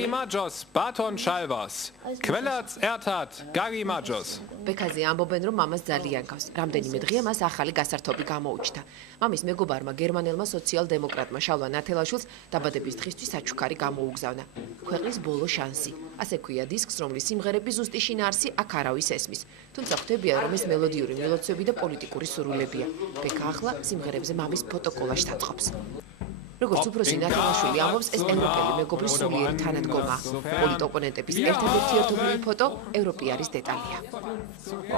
გაგიმაჯოს ბათონ შალვას. კველაც ერთად გაგიმაჯოს. ბექაზე ამბობენ, რომ მამას ძალიან გავს. რამდენიმე დღეა მას ახალი გასართობი გამოუჩნდა. მამის მეგობარმა გერმანელმა სოციალ-დემოკრატმა შალვა ნათელაშვილს დაბადების დღისთვის საჩუქარი გამოუგზავნა. ქვეყნის ბოლო შანსი. ასე ქვია დისკს, რომლის სიმღერები ზუსტი შინაარსი აქ არავის ესმის. თუმცა ხვდებიან, რომ ეს მელოდიური მილოცვები და პოლიტიკური სურვილებია. ბექა ახლა სიმღერებზე მამის ფოტოკოლაჟს აწყობს. როგორც უფროსი ნათელაშვილი ამბობს, ეს ევროპელი მეგობრის სულიერი თანადგომა. პოლიტოპონენტების ერთადერთი ერთობლივი ფოტო ევროპიარის დეტალია.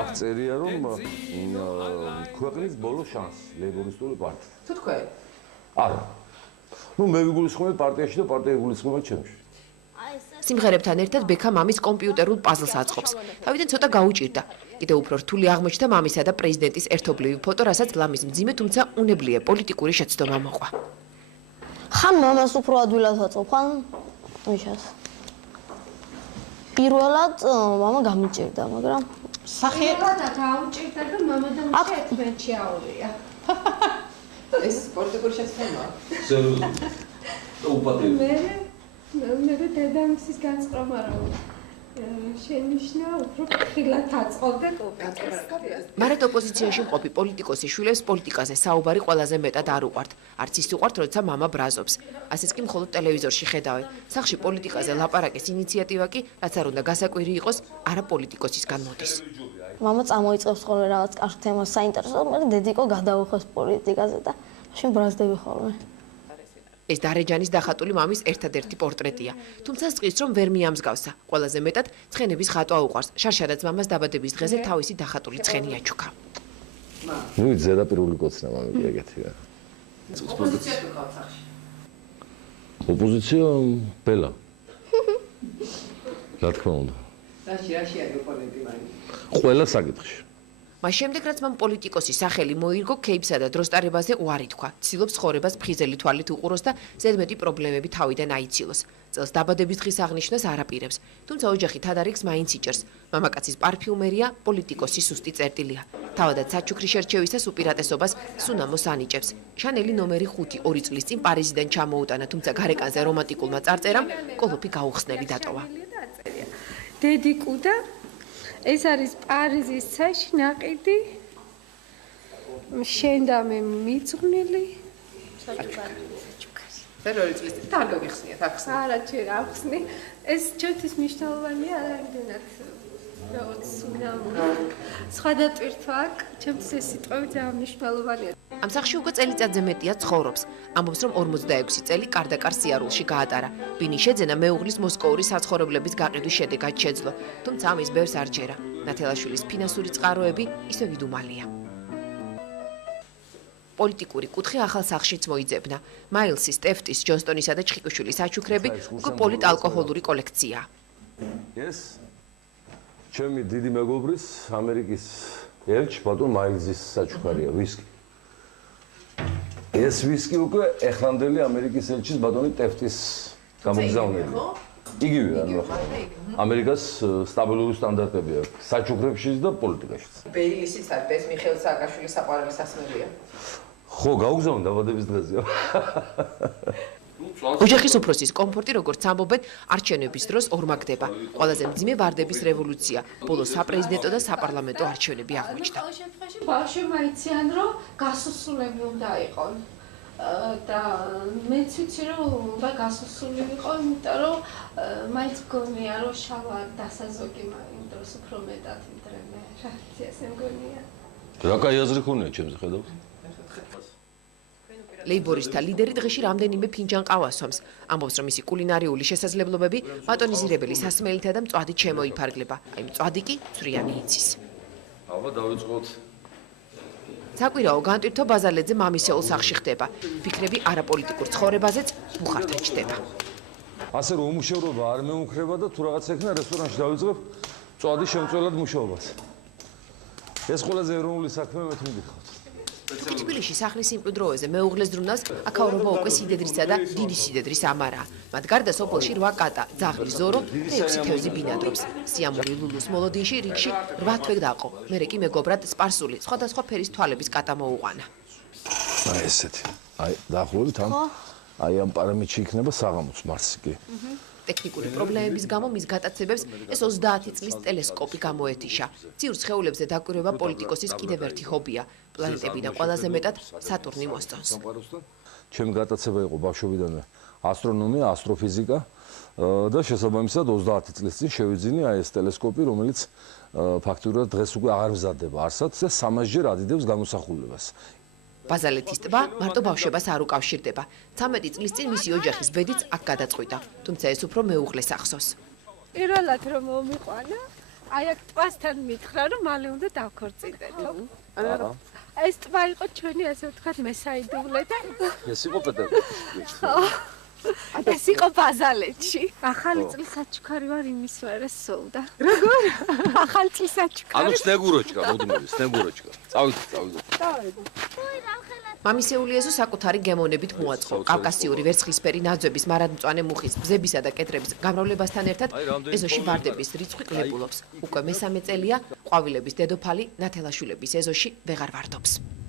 აქ წერია, რომ ქვეყნის ბოლო შანსი ლეიბორისტული პარტია. თუ თქვენ? არა. მე ვიგულისხმობ პარტიაში და პარტია იგულისხმება ჩემში. სიმღერებთან ერთად ბექა მამის კომპიუტერულ პაზლს აწყობს. თავიდან ცოტა გაუჭირდა. კიდევ უფრო რთული აღმოჩნდა მამისა და პრეზიდენტის ერთობლივი ფოტო, რასაც ლამის მძიმე, თუმცა უნებლიე პოლიტიკური შეცდომა მოყვა. ხან მამას უფრო ადვილად აწყობ, ხან მიშას. პირველად მამა გამიჭირდა, მაგრამ სახიერად გაუჭირდა და მამა და მიშა ერთმანეთში აურია. ეს პოლიტიკური შეცდომაა. სერიოზულად. და უპატიო. მე და დედამისის განწყობა რა შენიშნა უფრო ხილად აწყობდა კომპიუტერს. მარად ოპოზიციაში მყოფი პოლიტიკოსი შვილებს პოლიტიკაზე საუბარი ყველაზე მეტად არ უყვართ. არც ის უყვართ, როცა მამა ბრაზობს. ასეც კი მხოლოდ ტელევიზორში ხედავენ. სახლში პოლიტიკაზე ლაპარაკის ინიციატივა კი, რაც არ უნდა გასაკვირი იყოს, არა პოლიტიკოსისგან მოდის. მამა წამოიწყებს ხოლმე რაღაც კარგ თემას საინტერესოდ, მაგრამ დედიკო გადაუხოს პოლიტიკაზე და შენ ბრაზდები ხოლმე. ეს დარეჯანის დახატული მამის ერთადერთი პორტრეტია. თუმცა სწყის, რომ ვერ მიამსგავსა. ყველაზე მეტად ცხენების ხატვა უყვარს. შარშადაც მამას დაბადების დღეზე თავისი დახატული ცხენი აჩუქა. ნუ ზედაპირული კოცნა მამები ეგეთია. ოპოზიცია თუ ყავს სახში? ოპოზიცია ბელა. რა თქმა უნდა. რაში არის ოპონენტი მაინც? ყველა საკითხში. მას შემდეგ, რაც მან პოლიტიკოსის სახელი მოირგო, ქეიფსა და დროსტარებაზე უარი თქვა. ცდილობს ცხოვრებას ფხიზელი თვალით უყუროს და ზედმეტი პრობლემები თავიდან აიცილოს. წელს დაბადების დღის აღნიშვნას არ აპირებს. თუმცა ოჯახი თადარიგს მაინც იჭერს. მამაკაცის პარფიუმერია პოლიტიკოსის სუსტი წერტილია. თავადაც საჩუქრის შერჩევისას უპირატესობას სუნამოს ანიჭებს. შანელი ნომერი 5 2 წლის წინ პარიზიდან ჩამოუტანა, თუმცა გარეკანზე რომანტიკულმა წარწერამ კოლოფი გაუხსნელი დატოვა. დედიკუ და ეს არის პარიზის ცაში ნაყიდი. შენ და მე მიძღვნილი. ტერორი წლის წინ არ გაგიხსნიათ ახსნა. არა, ჯერ აღხსნი. ეს ჩვენთვის მნიშვნელოვანია, რამდენად როგორც სუნამო. სხვა დატვირთვა აქვს, ჩემთვის ეს სიტყვები ძალიან მნიშვნელოვანია. ამ სახლში უკვე წელიწადზე მეტია ცხოვრობს. ამბობს, რომ 46 წელი კარდაკარ სიარულში გაატარა. ბინის შეძენა მეუღლის მოსკოვური საცხოვრებლების გაყიდვის შედეგად შეძლო. თუმცა ამის ბევრს არ ჯერა. ნათელაშვილის ფინანსური წყაროები ისე ვიდუმალია. პოლიტიკური კუთხე ახალ სახლშიც მოიძებნა. მაილსის, ტეფტის, ჯონსტონისა და ჩხიკვიშვილის საჩუქრები უკვე პოლიტალკოჰოლური კოლექციაა. ეს ჩემი დიდი მეგობრის ამერიკის ელჩ ბატონ მაილზის საჩუქარია, ვისკი. ეს ვისკი უკვე ეხლანდელი ამერიკის ელჩის ბატონი ტეფტის გამოგზავნელი. იგივე ანუ ამერიკას სტაბილური სტანდარტები აქვს საჩუქრებშიც და პოლიტიკაშიც. ბეილისიც არის ეს მიხეილ სააკაშვილის საყვარელი სასმელია. ხო, გაუგზავნე დაბადების დღეზეა. ოჯახის უფროსის კომფორტი, როგორც ამბობენ, არჩევნების დროს ორმაგდება. ყველაზე მძიმე ვარდების რევოლუცია. ბოლოს საპრეზიდენტო და საპარლამენტო არჩევნები აღმოჩნდა. ყოველ შემთხვევაში ბავშვებმა იციან, რომ გასასვლელი უნდა იყონ. და მეც ვიცი, რომ უნდა გასასვლელი ვიყო, იმიტომ რომ მაინც გონია, რომ შალვა დასაზოგი იმ დროს უფრო მეტად იმდრემე. რაც ესე მგონია. რა კაი აზრი ხონია ჩემზე ხედავთ? ლეიბორისტთა ლიდერი დღეში რამდენიმე ფინჯან ყავას სვამს. ამბობს, რომ მისი კულინარიული შესაძლებლობები ბატონიზირებელი სასმელითა და მწვადით შემოიფარგლება. აი მწვადი კი ცვრიანი იცის. აბა დავიწყოთ. საკვირაო განტვირთო ბაზალეძე მამისეულ სახლში ხდება. ფიქრები არაპოლიტიკურ ცხოვრებაზეც ბუხართან ჩდება. ასე რომ უმუშევრობა არ მეუქრება და თუ რაღაც ექნა რესტორანში დავიწყებ მწვადის შემწველად მუშაობას. ეს ყველაზე ეროვნული საქმე მე მიგიხავთ. თბილისში სახლის სიმკვიდროზე მეუღლეს ზრუნავს აქაურობა უკვე სიდედრისა და დიდი სიდედრის ამარაა. მათ გარდა სოფელში 8 კატა, ძაღლი ზორო და 6 თევზი ბინადრობს. სიამური ლულუს მოლოდინში რიგში 8 თვე დაყო. მერე კი მეგობრად სპარსული სხვადასხვა ფერის თვალების კატა მოუყვანა. აი ესეთი. აი დაახლოებით ამ აი ამ პარამეტრში იქნება საღამოც მარსი კი. ტექნიკური პრობლემების გამო მის გატაცებებს ეს 30 წლის ტელესკოპი გამოეთიშა. ციურ სხეულებზე დაკვირვება პოლიტიკოსის კიდევ ერთი ჰობია. პლანეტებიდან ყველაზე მეტად სატურნი მოსწონს. ჩემი გატაცება იყო ბავშვობიდანვე ასტრონომია, ასტროფიზიკა და შესაბამისად 30 წლის წინ შევიძინე აი ეს ტელესკოპი, რომელიც ფაქტურად დღეს უკვე აღარ მზადდება არსად და 300-ჯერ ადიდებს გამოსახულებას. ბაზალეთის ტბა მარტო ბავშვებას არ უკავშირდება. 13 წლის წინ მისი ოჯახის ბედიც აქ გადაწყვიტა, თუმცა ეს უფრო მეუღლეს ახსოვს. პირველად რომ მომიყვანა, აი აქ ტბასთან მითხრა, რომ მალე უნდა დავქორწინდეთო. ეს ტბა იყო ჩვენი ასე ვთქვათ მესაიდუმლე და ეს იყო პეტერბურგში. ეს იყო ბაზალეთში. ახალი წლის საჩუქარი ვარ იმის მერე სულდა. როგორ? ახალი წლის საჩუქარი. ანუ სნეგუროჩკა, მოდმები, სნეგუროჩკა. წავიდეთ. მამისეული ეზო საკუთარი გემოვნებით მოაწყო. კავკასიური ვერცხლისფერი ნაძვების, მარადმწვანე მუხის, ბზებისა და კედრების გამრავლებასთან ერთად ეზოში ვარდების რიცხვი კლებულობს. უკვე მესამე წელია ყვავილების დედოფალი ნათელაშვილების ეზოში ვეღარ ვარდობს.